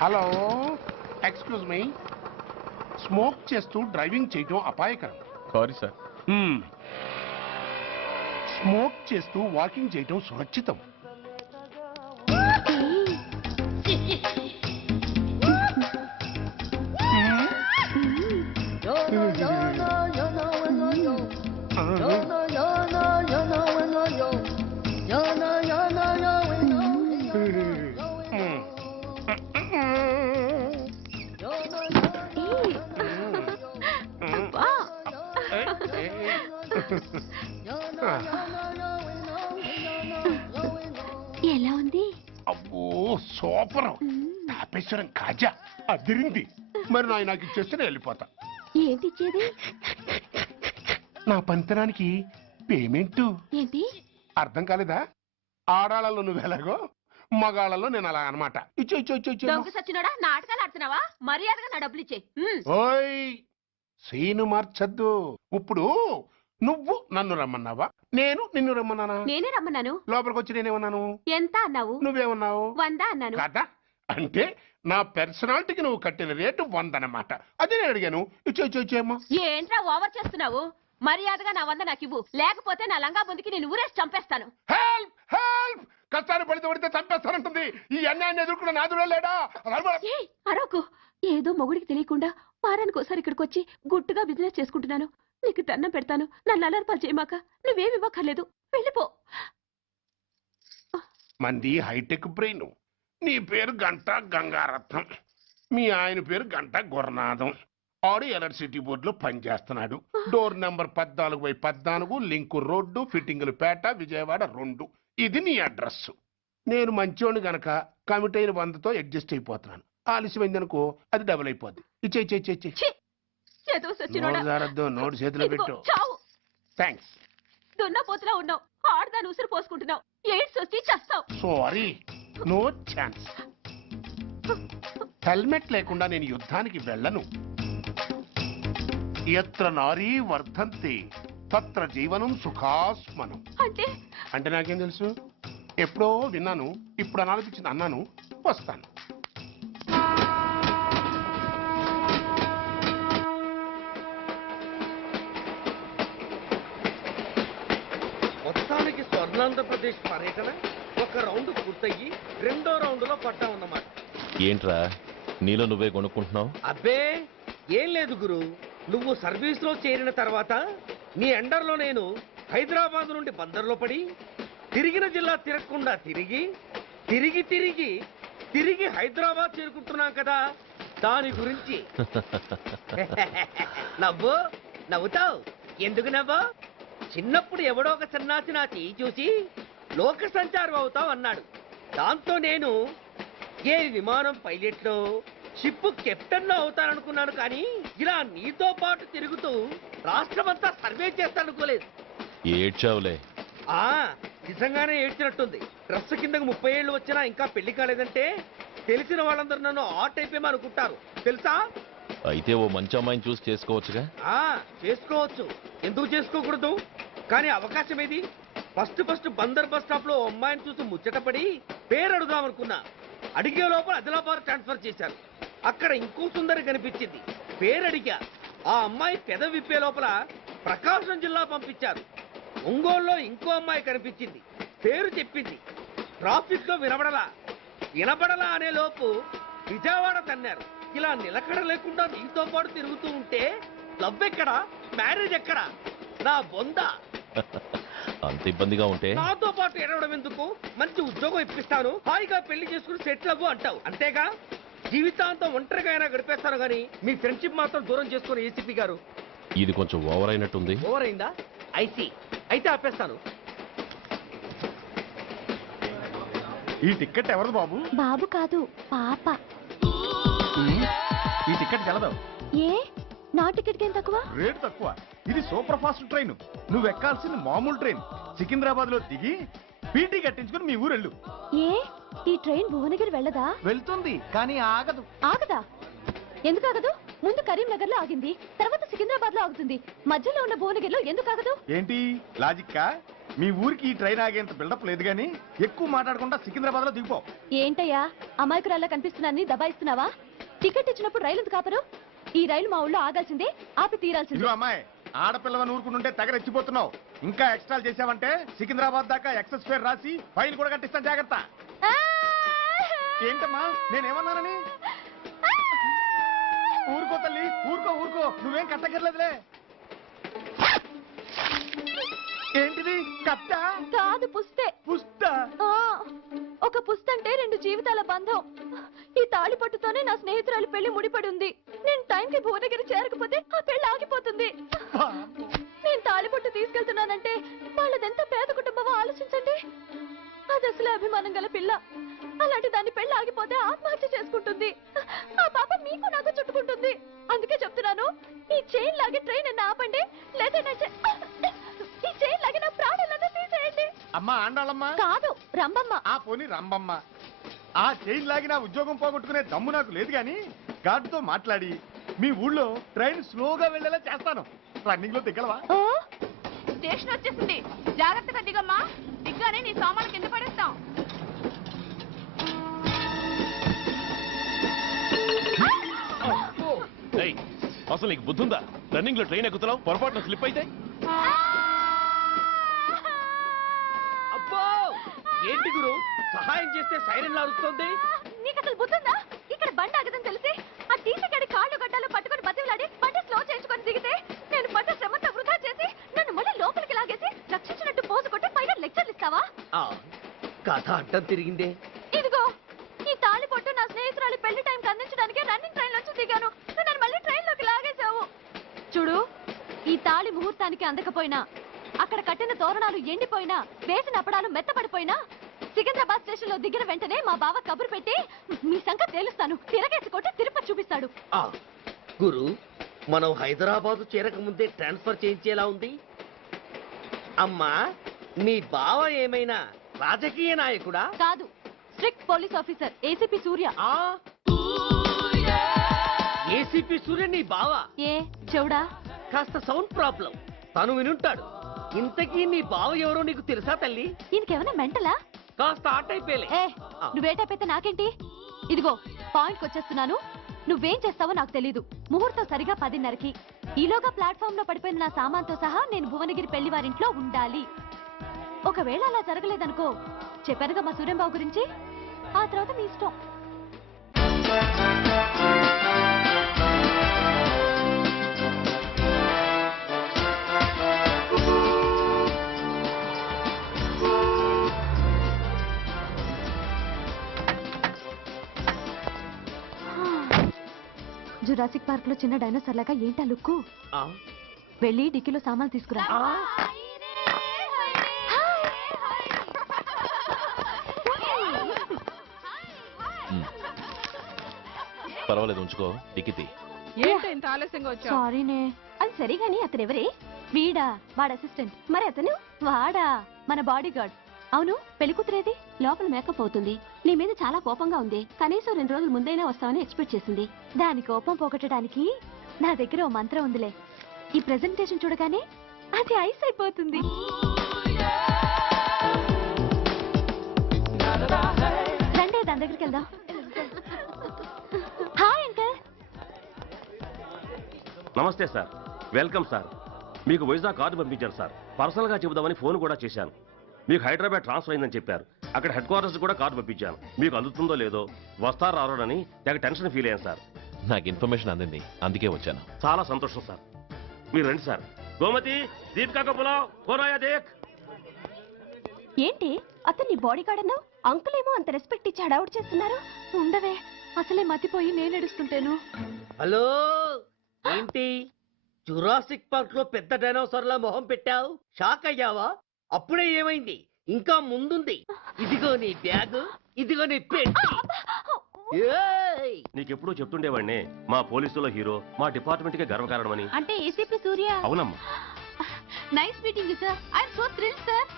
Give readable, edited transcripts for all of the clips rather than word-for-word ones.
Hello, excuse me. Smoke చేస్తూ driving చేయటం అపాయకరం. Sorry sir. స్మోక్ చేస్తూ వాకింగ్ చేయటం సురక్షితం. ఎలా ఉంది? అబ్బో సూపర్. తాపేశ్వరం కాజా అదిరింది. మరి నాకు ఇచ్చేస్తే నేను వెళ్ళిపోతా. ఏంటి ఇచ్చేది? నా పంతనానికి పేమెంట్. ఏంటి అర్థం కాలేదా? ఆడాళ్ళలో నువ్వు ఎలాగో మగాళ్ళలో నేను అలా అనమాట. దొంగ సచ్చినోడా, నాటకాలు ఆడుతున్నావా? మర్యాదగా నా డబ్బులు ఇచ్చే. ఓయ్ సీను మార్చద్దు. ఇప్పుడు నువ్వు నన్ను రమ్మన్నావా, నేను నిన్ను రమ్మన్నానా? నేనే రమ్మన్నాను. లోపలికి వచ్చి నేనేమన్నాను? ఎంత అన్నావు? నువ్వేమన్నావు? 100 అన్నాను. కదా, అంటే నా పర్సనాలిటీకి నువ్వు కట్టిన రేటు 100 అన్నమాట. అదే నేను అడిగాను. ఇచ్చేమ్మా. ఏంట్రా ఓవర్ చేస్తున్నావు? మర్యాదగా నా 100 నాకు ఇవ్వు, లేకపోతే నా లంగా ముందుకి నేను ఊరేసి చంపేస్తాను. Help help. కష్టాన్ని పడితే చంపేస్తానంటుంది. ఈ అన్యాయాన్ని ఎదుర్కొన్న నాదుడే లేడా? అరవకు. ఏదో మొగుడికి తెలియకుండా వారానికి ఒకసారి ఇక్కడికి వచ్చి గుట్టుగా బిజినెస్ చేసుకుంటున్నాను. నీకు దండం పెడతాను, నన్ను అలర్పాలు చేయమాక. నువ్వేమి ఇవ్వక్కర్లేదు, వెళ్ళిపో. మంది హైటెక్ బ్రెయిన్. నీ పేరు గంట గంగారత్నం, మీ ఆయన పేరు గంట గురనాథం. ఆడు ఎలక్ట్రిసిటీ బోర్డులో పనిచేస్తున్నాడు. డోర్ నెంబర్ 14/14, లింకు రోడ్డు, ఫిట్టింగులు పేట, విజయవాడ 2. ఇది నీ అడ్రస్. నేను మంచోని గనక కమిట్ అయిన 100తో అడ్జస్ట్ అయిపోతున్నాను. ఆలస్యమైందనుకో అది డబుల్ అయిపోద్ది. ఇచ్చే నోటు చేతిలో పెట్టు. థ్యాంక్స్. దున్నపోతులా ఉన్నావు, ఆడదాన్ని ఉసురు పోసుకుంటున్నావు. ఎయిడ్స్ వచ్చి చస్తావు. Sorry, no chance. హెల్మెట్ లేకుండా నేను యుద్ధానికి వెళ్ళను. ఎత్ర నారీ వర్ధంతి తత్ర జీవనం సుఖాస్మనం. అంటే నాకేం తెలుసు? ఎప్పుడో విన్నాను, ఇప్పుడు అనాలనిపించింది అన్నాను. వస్తాను. మొత్తానికి స్వర్ణాంధ్రప్రదేశ్ పర్యటన ఒక రౌండ్ పూర్తయ్యి 2వ రౌండ్లో పడ్డామన్నమాట. ఏంట్రా నీలో నువ్వే కొనుక్కుంటున్నావు? అబ్బే ఏం లేదు గురు. నువ్వు సర్వీస్ లో చేరిన తర్వాత నీ అండర్లో నేను హైదరాబాద్ నుండి బందర్లో పడి తిరిగిన జిల్లా తిరగకుండా తిరిగి తిరిగి తిరిగి తిరిగి హైదరాబాద్ చేరుకుంటున్నాం కదా, దాని గురించి. నవ్వుతావు ఎందుకు నవ్వు? చిన్నప్పుడు ఎవడో ఒక సన్నాసి నా చెయ్యి చూసి లోక సంచారం అవుతావు అన్నాడు. దాంతో నేను ఏ విమానం పైలట్లో షిప్ కెప్టెన్ అవుతాననుకున్నాను. కానీ ఇలా నీతో పాటు తిరుగుతూ రాష్ట్రమంతా సర్వే చేస్తాననుకోలేదు. ఏడ్చావులే. నిజంగానే ఏడ్చినట్టుంది. డ్రెస్ కిందకు 30 ఏళ్ళు వచ్చినా ఇంకా పెళ్లి కాలేదంటే తెలిసిన వాళ్ళందరూ నన్ను ఆ టైప్ ఏమో అనుకుంటారు తెలుసా? అయితే ఓ మంచి అమ్మాయిని చూసి చేసుకోవచ్చుగా. చేసుకోవచ్చు, ఎందుకు చేసుకోకూడదు? కానీ అవకాశం ఏది? ఫస్ట్ బందర్ బస్ స్టాప్ లో అమ్మాయిని చూసి ముచ్చటపడి పేరు అడుగుదామనుకున్నా. అడిగే లోపల ఆదిలాబాద్ ట్రాన్స్ఫర్ చేశారు. అక్కడ ఇంకో సుందరి కనిపించింది. పేరు అడిగా. ఆ అమ్మాయి పెద విప్పే లోపల ప్రకాశం జిల్లా పంపించారు. ఒంగోలులో ఇంకో అమ్మాయి కనిపించింది. పేరు చెప్పింది. ట్రాఫిక్ లో వినబడలా అనే లోపు విజయవాడ తన్నారు. ఇలా నిలకడ లేకుండా నీతో పాటు తిరుగుతూ ఉంటే లవ్ ఎక్కడా, మ్యారేజ్ ఎక్కడా? నా బొంద. అంత ఇబ్బందిగా ఉంటే నాతో పాటు ఎడవడం ఎందుకు? మంచి ఉద్యోగం ఇప్పిస్తాను, హాయిగా పెళ్లి చేసుకుని సెటిల్ అవ్వు అంటావు అంతేగా. జీవితాంతం ఒంటరిగా అయినా గడిపేస్తాను గానీ మీ ఫ్రెండ్షిప్ మాత్రం దూరం చేసుకుని ఏసీపీ గారు. ఇది కొంచెం ఓవర్ అయినట్టుంది. ఓవర్ అయిందా? ఐసీ. అయితే ఆపేస్తాను. ఈ టికెట్ ఎవరు బాబు? బాబు కాదు, పాప. ఈ టికెట్ గలదు. ఏ నా టికెట్ ఏం తక్కువ? రేటు తక్కువ. ఇది సూపర్ ఫాస్ట్ ట్రైన్. నువ్వు ఎక్కాల్సింది మామూలు ట్రైన్. సికింద్రాబాద్ లో దిగి పీటీ కట్టించుకుని మీ ఊరెళ్ళు. ఏ ఈ ట్రైన్ భువనగిరి వెళ్ళదా? వెళ్తుంది కానీ ఆగదు. ఆగదా? ఎందుకు ఆగదు? ముందు కరీంనగర్ లో ఆగింది, తర్వాత సికింద్రాబాద్ లో ఆగుతుంది. మధ్యలో ఉన్న భువనగిరిలో ఎందుకు ఆగదు? ఏంటి లాజిక్కా? మీ ఊరికి ఈ ట్రైన్ ఆగేంత బిల్డప్ లేదు కానీ ఎక్కువ మాట్లాడకుండా సికింద్రాబాద్ లో దిగిపో. ఏంటయ్యా అమాయకురాల్లా కనిపిస్తున్నాన్ని దబాయిస్తున్నావా? టికెట్ ఇచ్చినప్పుడు రైలు ఎందుకు కాపరు? ఈ రైలు మా ఊళ్ళో ఆగాల్సిందే, ఆపి తీరాల్సిందే. ఇదిగో అమ్మాయి, ఆడపిల్లవని ఊరుకుంటుంటే తెగరెచ్చిపోతున్నావు. ఇంకా ఎక్స్ట్రా చేసావంటే సికింద్రాబాద్ దాకా ఎక్సెస్ ఫేర్ రాసి ఫైన్ కూడా కట్టిస్తాను, జాగ్రత్త. ఆ! ఏంటమ్మా నేనేమన్నానని? ఊరుకో తల్లి, ఊరుకో ఊరుకో, నువ్వేం కట్టగర్లేదులే. ఏంటిది కట్ట? కాదు పుస్తే. పుష్ట? ఆ, ఒక పుస్తంటే 2 జీవితాల బంధం. ఈ తాళి పట్టుతోనే నా స్నేహితురాలు పెళ్లి ముడిపడి ఉంది. నేను టైంకి భువనగిరి చేరకపోతే ఆ పెళ్లి ఆగిపోతుంది. నేను తాళి పట్టు తీసుకెళ్తున్నానంటే వాళ్ళదెంత పేద కుటుంబమో ఆలోచించండి. అది అసలు అభిమానం గల పిల్ల. అలాంటి దాని పెళ్లి ఆగిపోతే ఆత్మహత్య చేసుకుంటుంది. ఆ పాప మీకు నాకు చుట్టుకుంటుంది. అందుకే చెప్తున్నాను, ఈ చైన్ లాగే ట్రైన్ అన్న ఆపండి, లేదా ఈ చైన్ లాగే నా ప్రాణాలన్నా తీసేయండి. అమ్మా ఆండాళ్ళమ్మా కాదు రంబమ్మ. ఆ పోని రంబమ్మ. ఆ చైన్ లాగి నా ఉద్యోగం పోగొట్టుకునే దమ్ము నాకు లేదు గాని గార్డుతో మాట్లాడి మీ ఊళ్ళో ట్రైన్ స్లోగా వెళ్ళేలా చేస్తాను. రన్నింగ్ లో దిగలవా? స్టేషన్ వచ్చేసింది, జాగ్రత్తగా దిగమ్మా. దిగ్గానే నీ సామాను కింద పడేస్తాం. ఏయ్, అసలు నీకు బుద్ధుందా? రన్నింగ్ లో ట్రైన్ ఎక్కుతున్నావు, పొరపాటున స్లిప్ అయితే? అబ్బో ఏంటి గురు, సహాయం చేస్తే సైరన్ అరుస్తోంది. నీకు అసలు బుద్ధుందా? ఇక్కడ బండి ఆగదని తెలిసి ఆ టీసీ గడి కాళ్ళు గడ్డలు పట్టుకొని బతిలాడి బండి స్లో చేసుకొని దిగితే నేను పడ్డ శ్రమంతా వృధా చేసి నన్ను మళ్ళీ లోపలికి లాగేసి రక్షించినట్టు పోజు కొట్టి పైన లెక్చర్లు ఇస్తావా? ఆ, కథ అడ్డం తిరిగిందే. ఇదిగో ఈ తాళి పొట్టు నా స్నేహితురాలి పెళ్లి టైంకి అందించడానికి రన్నింగ్ ట్రైన్ నుంచి దిగాను. నువ్వు నన్ను మళ్ళీ ట్రైన్ లోకి లాగేశావు. చూడు, ఈ తాళి ముహూర్తానికి అందకపోయినా, అక్కడ కట్టిన తోరణాలు ఎండిపోయినా, వేసిన అప్పడాలు మెత్తపడిపోయినా, సికింద్రాబాద్ స్టేషన్ లో దిగిన వెంటనే మా బావ కబురు పెట్టి మీ సంగతి తేలుస్తాను, తిరగేసి కొట్టి తిరుపతి చూపిస్తాడు. ఆ గురు, మనం హైదరాబాద్ చేరక ముందే ట్రాన్స్ఫర్ చేయించేలా ఉంది. అమ్మా, నీ బావ ఏమైనా రాజకీయ నాయకుడా? కాదు, స్ట్రిక్ట్ పోలీస్ ఆఫీసర్, ఏసీపీ సూర్య. ఆ ఏసీపీ సూర్య నీ బావ? ఏ చెవుడా? కాస్త సౌండ్ ప్రాబ్లం, తను వినుంటాడు. ఇంతకీ నీ బావ ఎవరో నీకు తెలుసా తల్లి? ఈయనకేమైనా మెంటలా? కాస్త ఆటైపోయలే. ఏ నువ్వేటైపోతే నాకేంటి? ఇదిగో పాయింట్కి వచ్చేస్తున్నాను. నువ్వేం చేస్తావో నాకు తెలీదు. ముహూర్తం సరిగా 10:30కి. ఈలోగా ప్లాట్ఫామ్ లో పడిపోయిన నా సామాన్తో సహా నేను భువనగిరి పెళ్లి వారింట్లో ఉండాలి. ఒకవేళ అలా జరగలేదనుకో, చెప్పానుగా మా సూర్యంబాబు గురించి, ఆ తర్వాత మీ ఇష్టం. జురాసిక్ పార్క్ లో చిన్న డైనోసార్ లాగా ఏంటా లుక్కు? ఆ, వెళ్ళి డిక్కీలో సామాన్లు తీసుకురా. ఆ, పర్వాలేదు, ఉంచుకో, టిక్కితి. ఏంటో ఇంత ఆలస్యంగా వచ్చావు? సారీనే. అది సరిగాని అతను ఎవరే? వీడా, వాడ అసిస్టెంట్. మరి అతను? వాడా, మన బాడీ గార్డ్. అవును, పెళ్లి కూతురేది? లోపల మేకప్ అవుతుంది. నీ మీద చాలా కోపంగా ఉంది. కనీసం 2 రోజుల ముందైనా వస్తావని ఎక్స్పెక్ట్ చేసింది. దాని కోపం పోగొట్టడానికి నా దగ్గర ఓ మంత్రం ఉందిలే. ఈ ప్రెజెంటేషన్ చూడగానే అది ఐస్ అయిపోతుంది. రండి, దాని దగ్గరికి వెళ్దాం. Hi uncle. నమస్తే సార్, వెల్కమ్ సార్. మీకు వైజాగ్ కార్డు పంపించాను సార్. పర్సనల్గా చెబుదామని ఫోన్ కూడా చేశాను. మీకు హైదరాబాద్ ట్రాన్స్ఫర్ అయిందని చెప్పారు. అక్కడ హెడ్ క్వార్టర్స్ కూడా కార్డు పంపించాను. మీకు అందుతుందో లేదో, వస్తారో రారోనని తెగ టెన్షన్ ఫీల్ అయ్యాను సార్. నాకు ఇన్ఫర్మేషన్ అందింది, అందుకే వచ్చాను. చాలా సంతోషం సార్. మీరు రండి సార్. గోమతి, దీపికా కపులావ్, కోనాయా దేక్. ఏంటి అతన్ని బాడీ గార్డ్ అన్నావు? అంకుల్ ఏమో అంత రెస్పెక్ట్ ఇచ్చి హడావుడు చేస్తున్నారు. ఉండవే, అసలే మతిపోయి నేను ఏడుస్తుంటాను. హలో, ఏంటి జురాసిక్ పార్క్ లో పెద్ద డైనోసార్ల మొహం పెట్టావు? షాక్ అయ్యావా? అప్పుడే ఏమైంది? ఇంకా ముందుంది. ఇదిగో నీ బ్యాగ్, ఇదిగో నీ పెట్టి. ఏయ్! నీకెప్పుడూ చెప్తుండేవాడిని, మా పోలీసులో హీరో, మా డిపార్ట్మెంట్కే గర్వకారణమని. అంటే ఏసీపీ సూర్య. అవునమ్మా. Nice meeting you sir. I am so thrilled sir.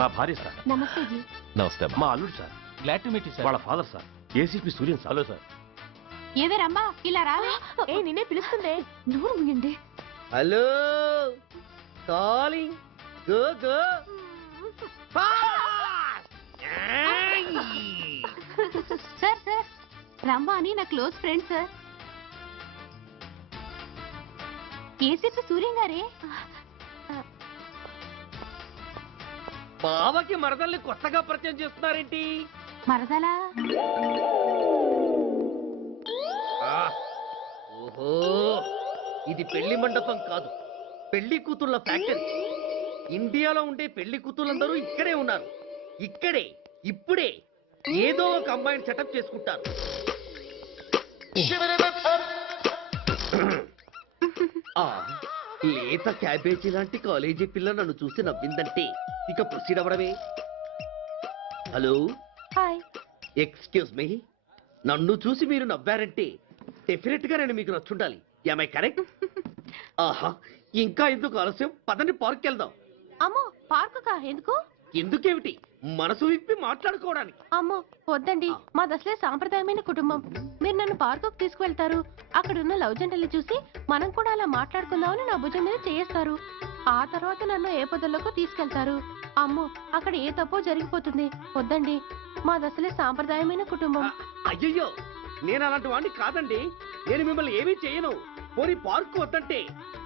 నా భార్య సార్. నమస్తే జీ. నమస్తే అమ్మా. మా అల్లుడు sir. Glad to meet you sir. వాళ్ళ father sir, ACP Suryan sir. Hello sir. ఏవేరమ్మా ఇలా రావే? ఏ నిన్నే పిలుస్తుందే. నోరు మూయండి. Hello, calling. Go go fast. Sir sir Rambha అని నా close friend sir. ACP Suryam గారే. బావకి మరదల్ని కొత్తగా పరిచయం చేస్తున్నారేంటి? మరదలా? ఓహో, ఇది పెళ్లి మండపం కాదు, పెళ్లి కూతుళ్ళ ఫ్యాక్టరీ. ఇండియాలో ఉండే పెళ్లి కూతుళ్ళందరూ ఇక్కడే ఉన్నారు. ఇక్కడే ఇప్పుడే ఏదో ఒక అమ్మాయిని సెటప్ చేసుకుంటారు. ఆ, లేత క్యాబేజీ లాంటి కాలేజీ పిల్ల నన్ను చూసి నవ్విందంటే ఇక ప్రొసీడ్ అవ్వడమే. Hello, hi. ఎక్స్క్యూజ్ మీ, నన్ను చూసి మీరు నవ్వారంటే డెఫినెట్ గా నేను మీకు నచ్చుండాలి. Am I correct? ఆహా, ఇంకా ఎందుకు ఆలస్యం, పదండి పార్క్ వెళ్దాం. అమ్మో పార్కు కా? ఎందుకు? ఎందుకేమిటి, మనసు విప్పి మాట్లాడుకోవడానికి. అమ్మో వద్దండి, మాది అసలే సాంప్రదాయమైన కుటుంబం. మీరు నన్ను పార్కుకు తీసుకువెళ్తారు, అక్కడున్న లవ్ జంటలు చూసి మనం కూడా అలా మాట్లాడుకుందామని నా భుజం మీద చేస్తారు. ఆ తర్వాత నన్ను ఏ పొదల్లోకి తీసుకెళ్తారు. అమ్మో అక్కడ ఏ తప్పో జరిగిపోతుంది. వద్దండి, మాది అసలే సాంప్రదాయమైన కుటుంబం. అయ్యయ్యో, నేను అలాంటి వాడిని కాదండి. నేను మిమ్మల్ని ఏమీ చేయను. పోనీ పార్క్ వద్దంటే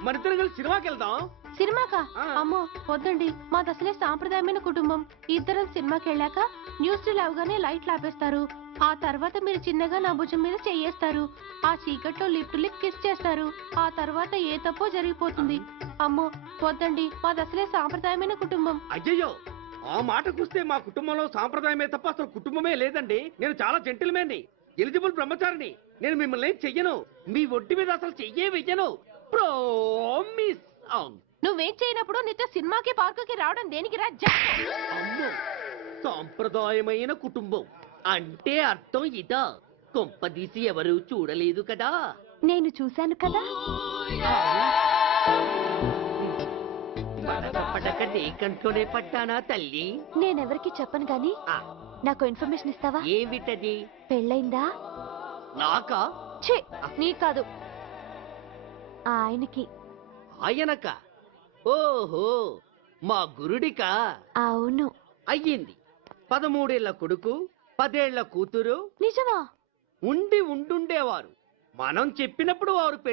మరిద్దరం కలిసి సినిమాకి వెళ్దాం. సినిమాకా? ఆ. అమ్మో వద్దండి, మాది అసలే సాంప్రదాయమైన కుటుంబం. ఇద్దరం సినిమాకి వెళ్ళాక న్యూస్ అవగానే లైట్లు ఆపేస్తారు. ఆ తర్వాత మీరు చిన్నగా నా భుజం మీద చెయ్యేస్తారు. ఆ చీకట్లో లిప్ టు లిప్ కిస్ చేస్తారు. ఆ తర్వాత ఏ తప్పో జరిగిపోతుంది. అమ్మో వద్దండి, మాది అసలే సాంప్రదాయమైన కుటుంబం. అయ్యయ్యో, ఆ మాటకొస్తే మా కుటుంబంలో సాంప్రదాయమే తప్ప అసలు కుటుంబమే లేదండి. నేను చాలా జెంటిల్మెన్ని, ఎలిజిబుల్ బ్రహ్మచారిని. నేను మిమ్మల్ని ఏం చెయ్యను. మీ ఒంటి మీద అసలు చెయ్యే వెయ్యను. ప్రామిస్. నువ్వేం చేయనప్పుడు నీతో సినిమాకి పార్కుకి రావడం దేనికి రా? అమ్మో, సాంప్రదాయమైన కుటుంబం అంటే అర్థం ఇదా? కొంపదీసి ఎవరు చూడలేదు కదా? నేను చూశాను కదా. పడక నీ కంట్లోనే పడ్డానా తల్లి? నేనెవరికి చెప్పను గాని ఆ, నాకు ఇన్ఫర్మేషన్ ఇస్తావా? ఏమిటది? పెళ్ళైందా? నాకా? ఛీ, నీ కాదు, ఆయనకి. ఆయనక? ఓహో, మా గురుడికా? అవును. అయ్యింది. 13 ఏళ్ల కొడుకు, 10 ఏళ్ల కూతురు నిజమా? ఉండి ఉండుండేవారు. మనం చెప్పినప్పుడు వారు పెళ్లి